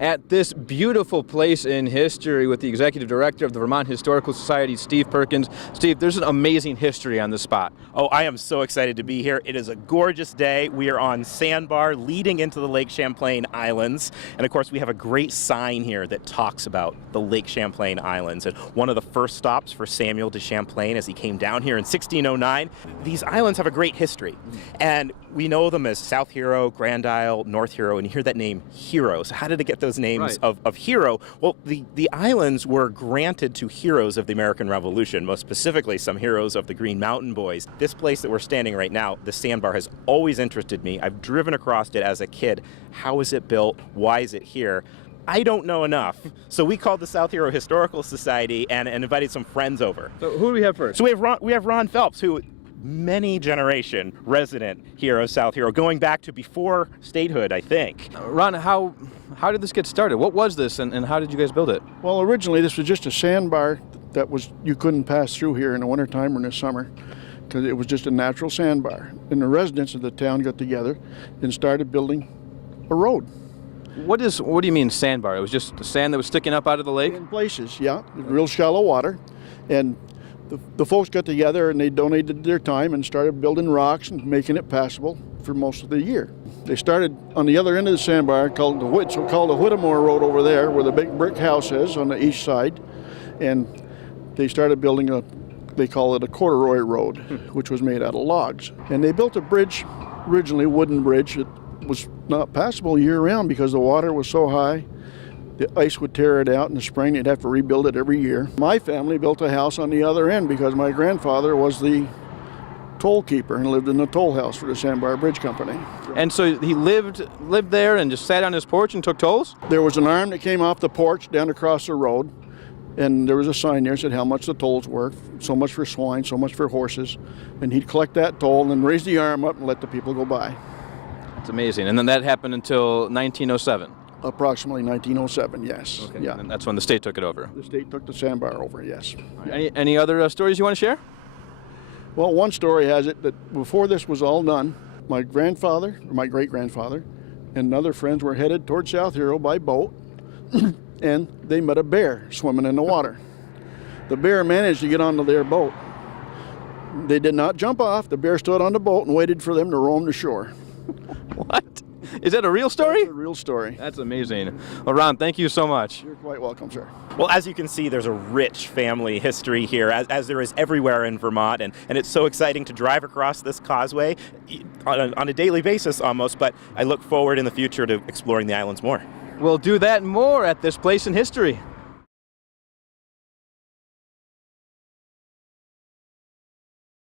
at this beautiful place in history with the Executive Director of the Vermont Historical Society, Steve Perkins. Steve, there's an amazing history on this spot. Oh, I am so excited to be here. It is a gorgeous day. We are on Sandbar leading into the Lake Champlain Islands. And of course, we have a great sign here that talks about the Lake Champlain Islands. And one of the first stops for Samuel de Champlain as he came down here in 1609. These islands have a great history. And we know them as South Hero, Grand Isle, North Hero, and you hear that name Hero. So how did it get those names of hero? Well, the islands were granted to heroes of the American Revolution, most specifically some heroes of the Green Mountain Boys. This place that we're standing right now, the Sandbar, has always interested me. I've driven across it as a kid. How is it built? Why is it here? I don't know enough. So we called the South Hero Historical Society and invited some friends over. So who do we have first? So we have Ron Phelps, who many generation resident here of South Hero, going back to before statehood, I think. Ron, how did this get started? What was this, and how did you guys build it? Well, originally this was just a sandbar that you couldn't pass through here in the wintertime or in the summer because it was just a natural sandbar. And the residents of the town got together and started building a road. What do you mean sandbar? It was just the sand that was sticking up out of the lake? In places, yeah, real shallow water. And the folks got together and they donated their time and started building rocks and making it passable for most of the year. They started on the other end of the sandbar called the Whittemore Road over there where the big brick house is on the east side. And they started building they call it a corduroy road, which was made out of logs. And they built a bridge, originally a wooden bridge. It was not passable year round because the water was so high. The ice would tear it out in the spring. They'd have to rebuild it every year. My family built a house on the other end because my grandfather was the toll keeper and lived in the toll house for the Sandbar Bridge Company. And so he lived there and just sat on his porch and took tolls? There was an arm that came off the porch down across the road, and there was a sign there that said how much the tolls were, so much for swine, so much for horses. And he'd collect that toll and then raise the arm up and let the people go by. It's amazing. And then that happened until 1907? Approximately 1907, yes. Okay. Yeah. And that's when the state took it over? The state took the Sandbar over, yes. Any other stories you want to share? Well, one story has it that before this was all done, my grandfather, or my great-grandfather, and other friends were headed toward South Hero by boat, and they met a bear swimming in the water. The bear managed to get onto their boat. They did not jump off. The bear stood on the boat and waited for them to roam to shore. What? Is that a real story? That's a real story. That's amazing. Well, Ron, thank you so much. You're quite welcome, sir. Well, as you can see, there's a rich family history here, as there is everywhere in Vermont, and it's so exciting to drive across this causeway on a daily basis almost, but I look forward in the future to exploring the islands more. We'll do that and more at this place in history.